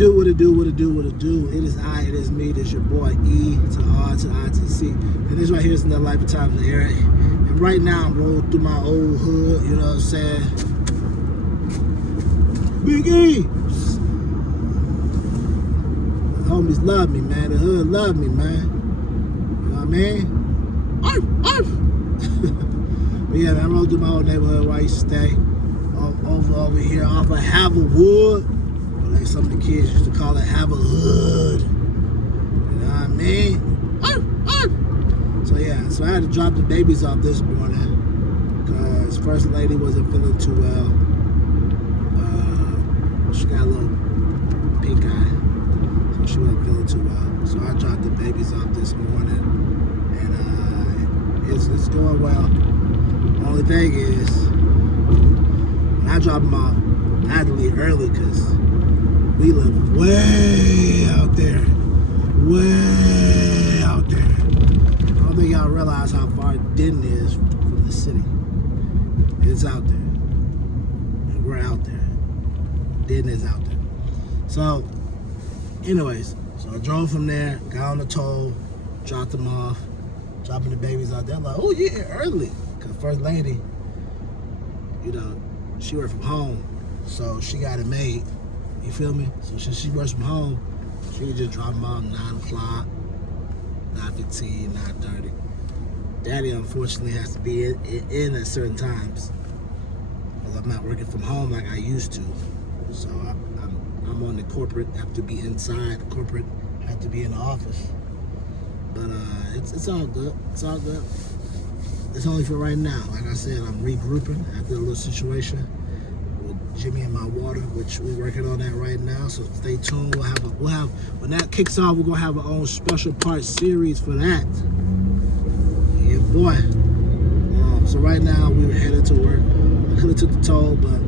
do? It is I, it is me, it is your boy E to R to I to C. And this right here is another Life of Times in the area. And right now I'm rolling through my old hood, you know what I'm saying? Big E! The homies love me, man. The hood love me, man. You know what I mean? Arf! But yeah, man, I rolled through my old neighborhood where I used to stay. Over here off of Haverwood. Like some of the kids used to call it Haverhood. You know what I mean? So yeah, so I had to drop the babies off this morning because First Lady wasn't feeling too well. She got a little pink eye, so she wasn't feeling too well. So I dropped the babies off this morning, and it's going well. The only thing is, when I drop them off, I had to leave early because we live way out there. Way out there. I don't think y'all realize how far Denton is from the city. It's out there. And we're out there. Denton is out there. So, anyways, so I drove from there, got on the toll, dropped them off, dropping the babies out there. I'm like, oh yeah, early. Because First Lady, you know, she worked from home, so she got it made. You feel me? So since she works from home, she can just drop them off 9 o'clock, 9:15, 9:30. Daddy, unfortunately, has to be in at certain times because I'm not working from home like I used to. So I'm on the corporate, have to be inside. The corporate, have to be in the office. But it's all good. It's all good. It's only for right now. Like I said, I'm regrouping after a little situation with Jimmy and my water, which we're working on that right now. So stay tuned. We'll have when that kicks off, we're gonna have our own special part series for that. Yeah, boy. So right now we were headed to work. I could have took the toll, but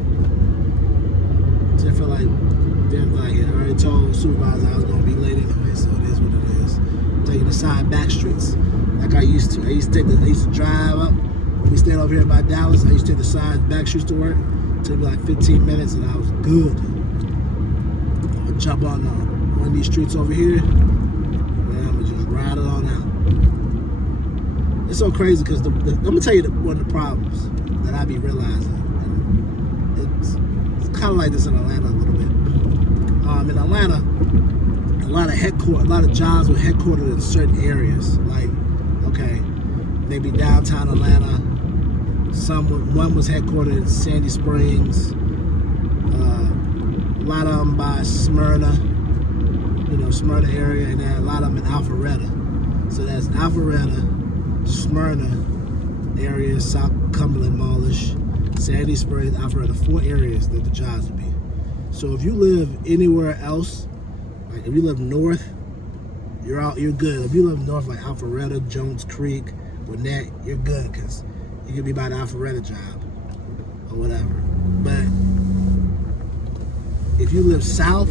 didn't feel like it. I already told the supervisor I was gonna be late anyway, so it is what it is. I'm taking the side back streets like I used to. I used to drive up. When we stayed over here by Dallas, I used to take the side back streets to work. It took me like 15 minutes and I was good. I'm gonna jump on one of these streets over here and I'm gonna just ride it on out. It's so crazy because I'm gonna tell you one of the problems that I be realizing. It's kind of like this in Atlanta a little bit. In Atlanta, a lot of jobs were headquartered in certain areas. Like, okay, maybe downtown Atlanta. One was headquartered in Sandy Springs. A lot of them by Smyrna, Smyrna area, and then a lot of them in Alpharetta. So that's Alpharetta, Smyrna area, South Cumberland Mallish, Sandy Springs, Alpharetta, 4 areas that the jobs would be. So if you live anywhere else, like if you live north, you're good. If you live north, like Alpharetta, Jones Creek, Gwinnett, you're good because you could be by the Alpharetta job or whatever. But if you live south,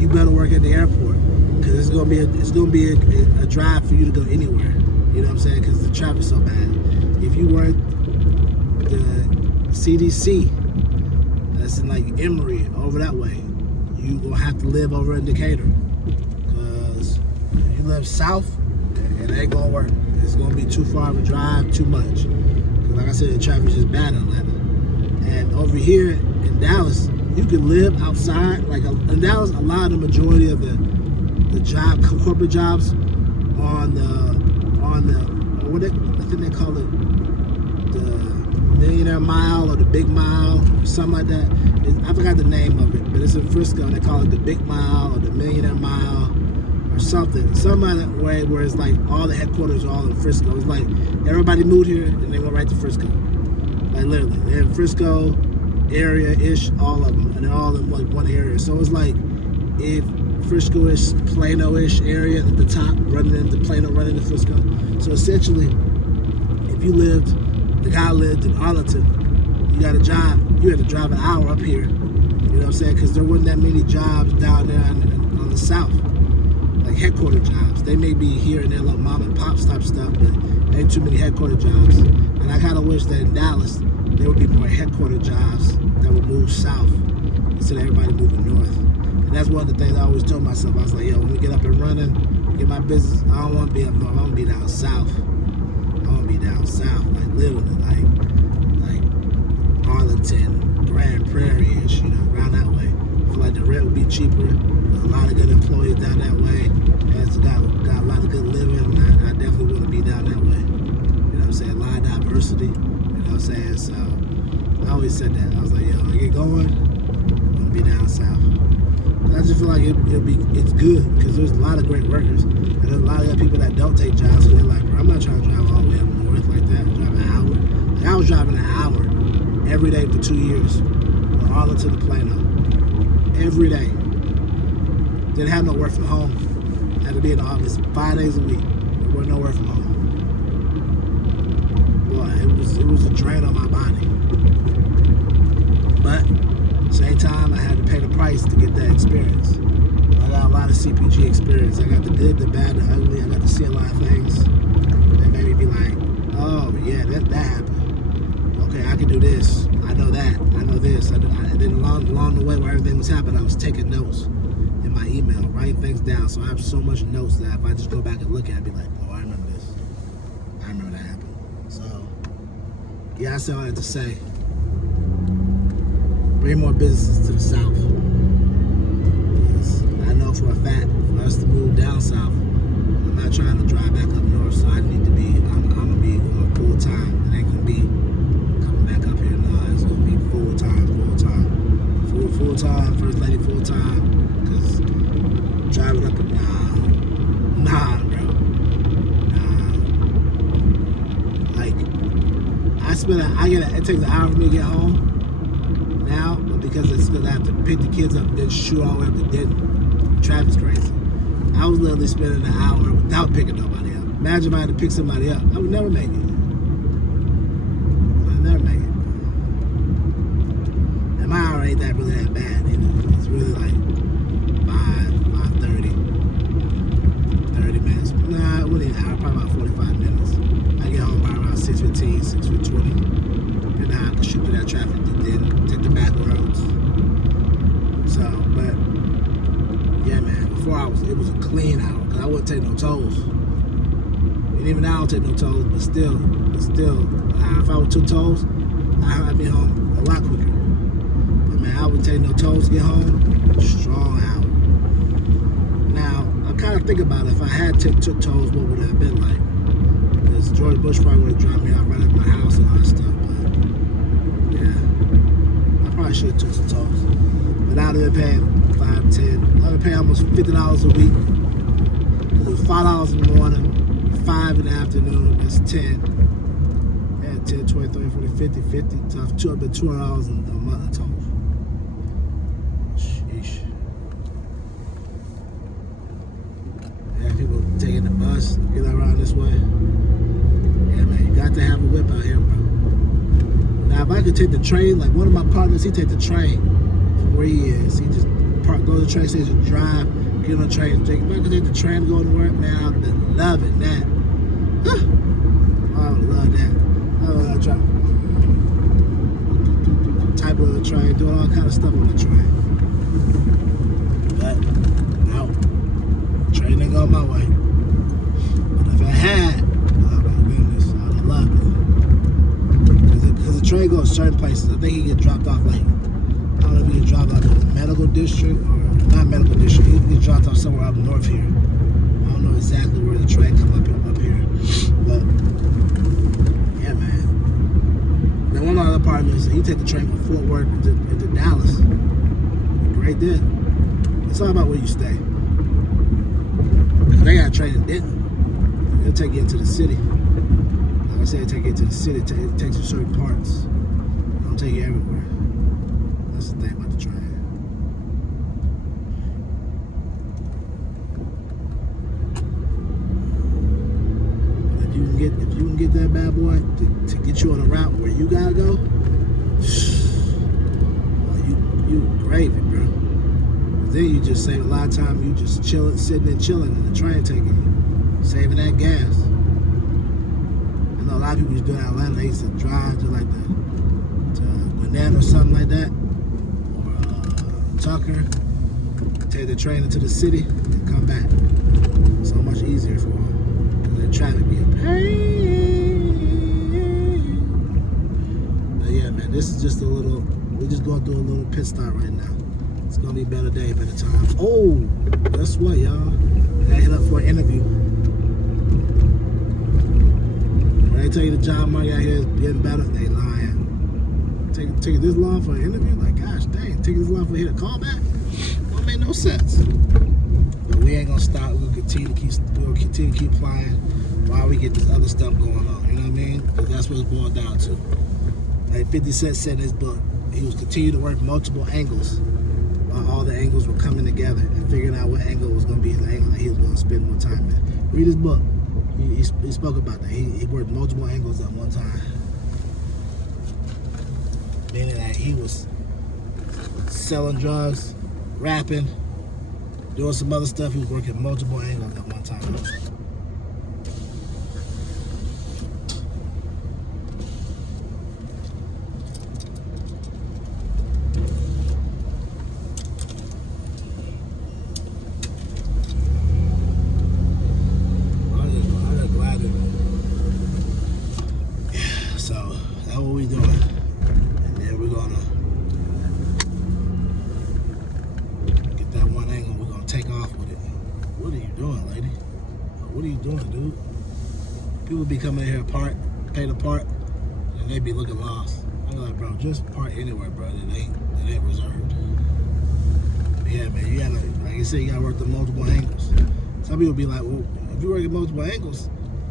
you better work at the airport because it's gonna be a drive for you to go anywhere. You know what I'm saying? Because the traffic's so bad. If you work the CDC, that's in like Emory, over that way, you gonna have to live over in Decatur. Cause if you live south, it ain't gonna work. It's gonna be too far of a drive, too much. Cause like I said, the traffic's just bad in Atlanta. And over here in Dallas, you can live outside. Like in Dallas, a lot of the majority of the corporate jobs on the I think they call it the Millionaire Mile or the Big Mile, or something like that. I forgot the name of it, but it's in Frisco. They call it the Big Mile or the Millionaire Mile or something. Some other way where it's like all the headquarters are all in Frisco. It's like everybody moved here and they went right to Frisco. Like literally, they're in Frisco area-ish, all of them, and they're all in like one area. So it's like if Frisco-ish, Plano-ish area at the top, running into Plano, running into Frisco. So essentially, if the guy lived in Arlington, you got a job, you had to drive an hour up here. You know what I'm saying? Because there wasn't that many jobs down there on the south, like headquarter jobs. They may be here and there, like mom and pop type stuff, but there ain't too many headquarter jobs. And I kind of wish that in Dallas, there would be more headquarter jobs that would move south. instead of everybody moving north. And that's one of the things I always told myself. I was like, yo, when we get up and running, get my business, I don't want to be up north. I want to be down south. I want to be down south, like literally, like Arlington, Grand Prairie-ish, around that way. I feel like the rent would be cheaper. A lot of good employees down that way. And it's got a lot of good living. And I definitely want to be down that way. You know what I'm saying? A lot of diversity. You know what I'm saying? So I always said that. I was like, yo, when I get going, I want to be down south. But I just feel like it's good because there's a lot of great workers. And there's a lot of other people that don't take jobs. So they're like, bro, I'm not trying to drive all the way up north like that. Drive an hour. Like, I was driving an hour every day for 2 years. From Arlington to Plano. Every day. Didn't have no work from home. Had to be in the office 5 days a week. There wasn't no work from home. Boy, it was a drain on my body. But at the same time, I had to pay the price to get that experience. I got a lot of CPG experience. I got the good, the bad, the ugly. I got to see a lot of things that made me be like, oh yeah, that happened. Okay, I can do this. I know that. I know this. And then along the way where everything was happening, I was taking notes in my email, writing things down. So I have so much notes that if I just go back and look at it, I'd be like, oh, I remember this. I remember that happened. So, yeah, I said all that to say, bring more businesses to the South. Because I know for a fact, for us to move down South, I'm not trying to drive back up north, so I need to be, I'm going to be going full time. It ain't going to be coming back up here. No, it's going to be full time. Full time, first lady full time. Because driving up and nah, bro. Nah. Like, it takes an hour for me to get home now, but because I have to pick the kids up and then shoot all the way up to Denton. Traffic's crazy. I was literally spending an hour without picking nobody up. Imagine if I had to pick somebody up. I would never make it. I'd never make it. And my hour ain't that really that bad, It's really like 5:30, 30 minutes. Nah, it wouldn't even an hour, probably about 45 minutes. I get home by around 6:15, 6:20. And I have to shoot through that traffic and then take the back roads. So, but yeah, man, before it was a clean hour because I wouldn't take no tolls. And even now I don't take no tolls, but still, if I would took tolls, I'd be home a lot quicker. But man, I would take no tolls to get home. Strong hour. Now, I'm kind of thinking about it. If I had took tolls, what would it have been like? Because George Bush probably would have dropped me off right at my house and all that stuff. But yeah, I probably should have took some tolls. But I'd have been paying $5, $10. I'd have been paying almost $50 a week. It was $5 in the morning, $5 in the afternoon. That's 10. Yeah, 10, 20, 30, 40, 50, 50. So I've been $200 a month of tolls. People taking the bus, get around this way. Yeah, man, you got to have a whip out here, bro. Now, if I could take the train, like one of my partners, he take the train from where he is. He just go to the train station, drive, get on the train. If I could take the train to go to work, man, I would have been loving that. I would love that. I would love driving. Type on the train, doing all kind of stuff on the train. But, no. Train didn't go my way. But if I had, oh my goodness, I would have loved it. Because the train goes certain places. I think he get dropped off like, I don't know if he get dropped off in the medical district or not medical district. He get dropped off somewhere up north here. I don't know exactly where the train come up here. But yeah, man. Then one of the other partners, he take the train from Fort Worth into Dallas. Right there. It's all about where you stay. They got a train in Denton. It'll take you into the city. Like I said, it'll take you into the city. It takes you certain parts. It don't take you everywhere. That's the thing about the train. But if you can get that bad boy to get you on a route where you gotta go, well, you gravy, bro. Then you just save a lot of time. You just sitting and chilling in the train taking you, saving that gas. I know a lot of people used to do that in Atlanta. They used to drive to like to Gwinnett or something like that, or Tucker, take the train into the city, and come back. So much easier for them. That traffic be a pain. But yeah, man, this is just we're just going through a little pit stop right now. It's gonna be a better day, better times. Oh, guess what, y'all? I hit up for an interview. When they tell you the job market out here is getting better, they lying. Taking this long for an interview? Like, gosh dang, taking this long for here to call back? Don't make no sense. But we ain't gonna stop. We'll continue to keep flying while we get this other stuff going on. You know what I mean? Because that's what it's boiled down to. Like 50 Cent said in his book, he was continuing to work multiple angles while all the angles were coming together and figuring out what angle was going to be his angle that he was going to spend more time in. Read his book. He spoke about that. He worked multiple angles at one time. Meaning that he was selling drugs, rapping, doing some other stuff. He was working multiple angles at one time. So that's what we doing. And then we're gonna get that one angle. We're gonna take off with it. What are you doing, lady? What are you doing, dude? People be coming in here pay the part, and they be looking lost. I'm like, bro, just park anywhere, bro. It ain't reserved. But yeah, man, you gotta, like you said, you gotta work the multiple angles. Some people be like, well, if you work at multiple angles,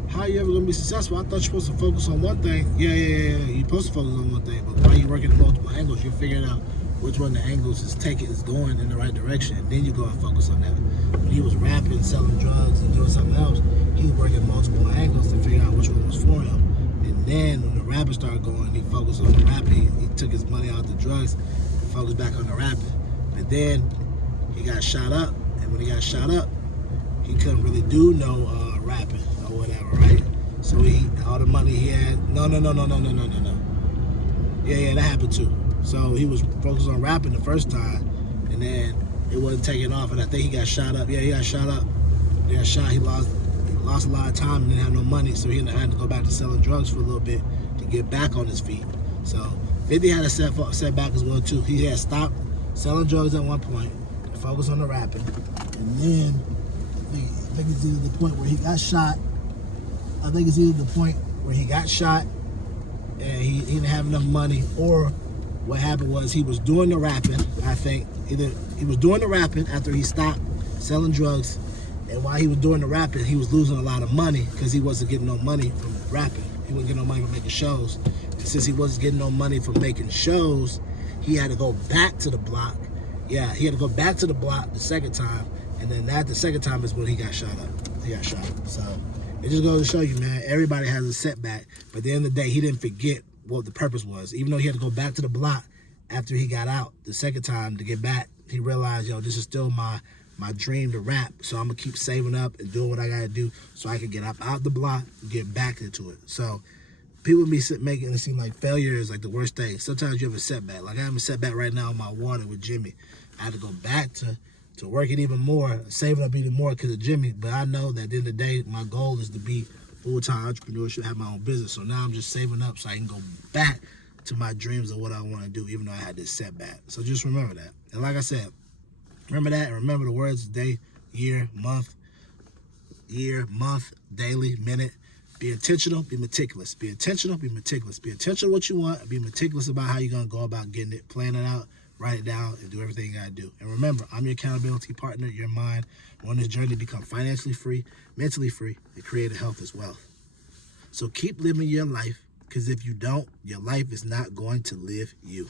how are you ever gonna be successful? I thought you're supposed to focus on one thing. Yeah. You're supposed to focus on one thing, but while you're working at multiple angles, you're figuring out which one of the angles is going in the right direction, and then you go and focus on that. When he was rapping, selling drugs, and doing something else, he was working multiple angles to figure out which one was for him. And then when the rapping started going, he focused on the rapping. He took his money out the drugs and focused back on the rapping. But then he got shot up, and when he got shot up, he couldn't really do no rapping or whatever, right? So all the money he had, no. Yeah, that happened too. So he was focused on rapping the first time, and then it wasn't taking off, and I think he got shot up. Yeah, he got shot up. He got shot, he lost a lot of time and didn't have no money, so he had to go back to selling drugs for a little bit to get back on his feet. So 50 had a setback as well too. He had stopped selling drugs at one point and focused on the rapping, and then I think it's either the point where he got shot. I think it's either the point where he got shot and he didn't have enough money, or what happened was he was doing the rapping. I think either he was doing the rapping after he stopped selling drugs, and while he was doing the rapping, he was losing a lot of money because he wasn't getting no money from rapping. He wasn't getting no money from making shows. And since he wasn't getting no money from making shows, he had to go back to the block. Yeah, he had to go back to the block the second time, and then the second time is when he got shot up. He got shot. So it just goes to show you, man, everybody has a setback. But at the end of the day, he didn't forget what the purpose was. Even though he had to go back to the block after he got out the second time to get back, he realized, yo, this is still my dream to rap. So I'm going to keep saving up and doing what I got to do so I can get up out the block and get back into it. So people be making it seem like failure is like the worst thing. Sometimes you have a setback. Like I have a setback right now on my water with Jimmy. I had to go back to work it even more, saving up even more because of Jimmy. But I know that at the end of the day, my goal is to be full-time entrepreneurship, have my own business. So now I'm just saving up so I can go back to my dreams of what I want to do, even though I had this setback. So just remember that. And like I said, remember that, and remember the words day, year, month, daily, minute. Be intentional, be meticulous. Be intentional, be meticulous. Be intentional what you want, be meticulous about how you're going to go about getting it. Plan it out, write it down, and do everything you got to do. And remember, I'm your accountability partner, your mind. We're on this journey to become financially free, mentally free, and create a health as wealth. So keep living your life, because if you don't, your life is not going to live you.